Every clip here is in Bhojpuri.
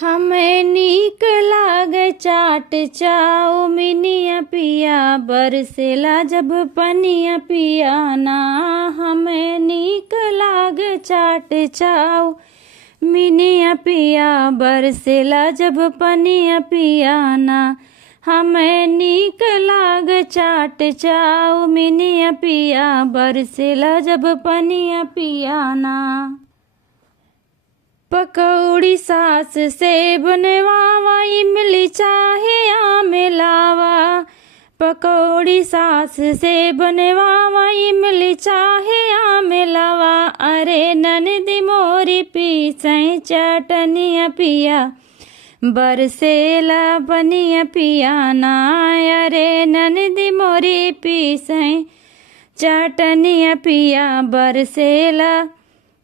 हमें नीक लागे चाट चाउमीनिया पिया, बरसेला जब पनिया पिया ना। हमें नीक लागे चाट चाउमीनिया पिया, बरसेला जब पनिया पिया ना। हमें नीक लागे चाट चाउमीनिया पिया, बरसेला जब पनिया पिया ना। पकौड़ी सास से बनवावा, इमली चाहे आमेलावा। पकौड़ी सास से बनवावा, इमली चाहे आमेलावा। अरे ननदी मोरी पीसै चटनिया पिया, बरसेला पनिया पिया ना। अरे ननदी मोरी पीसै चटनिया पिया, बरसेला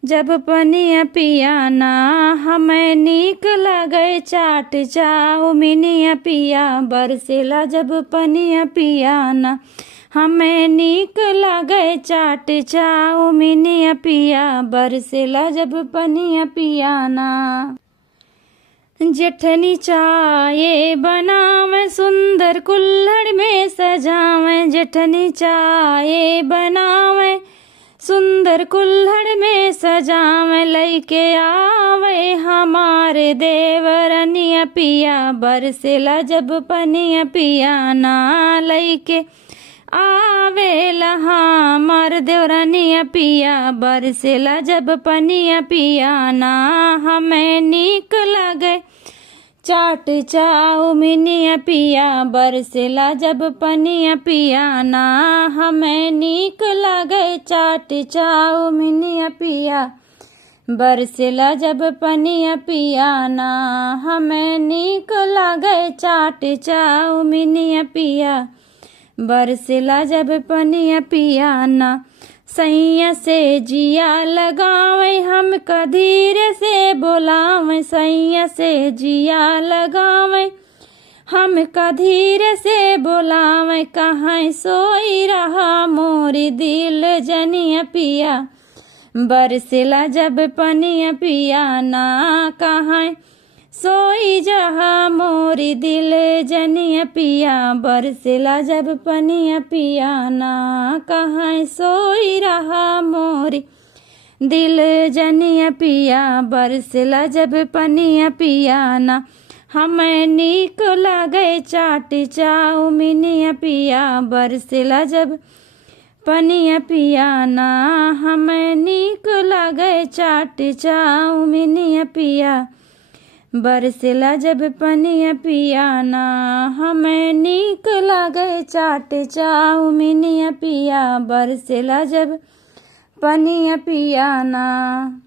जब पनिया पिया ना। हमें नीक लगे चाट चाउमीनिया पिया, बरसेला जब पनिया पिया ना। हमें नीक लगे चाट चाउमीनिया पिया, बरसेला जब पनिया पिया ना। जेठनी चाय बनावे, सुंदर कुल्हड़ में सजावे। जेठनी चाय बनावे, सुंदर कुल्हड़ में सजावे। लइके आवे हमारे देवरनिया पिया, बरसेला जब पनिया पिया ना। लइके आवेला हमार देवरनिया पिया, बरसेला जब पनिया पिया ना। हमें नीक लगे चाट चाउमीनिया पिया, बरसेला जब पनिया पिया ना। हमें नीक लगे चाट चाउमीनिया पिया, बरसेला जब पनिया पिया ना। हमें नीक लगे चाट चाउमीनिया पिया, बरसेला जब पनिया पिया ना। सैया से जिया लगावे, हम धीरे से बोलावे। सैया से जिया लगावे, हम धीरे से बोलावे। कहाँ सोई रहा मोरी दिल जनिया पिया, बरसेला जब पनिया पिया ना। कहाँ सोई जहा मोरी दिल जनिया पिया, बरसेला जब पनिया पिया ना। कहाँ सोई रहा मोरी दिल जनिया पिया, बरसेला जब पनिया पिया ना। हमें नीक लगे चाट चाउमीनिया पिया, बरसेला जब पनिया पिया ना। हमें नीक लगे चाट चाउमीनिया पिया, बरसेला जब पनिया पिया ना। हमें नीक लगे चाट चाउमीनिया पिया, बरसेला जब पनिया पिया ना।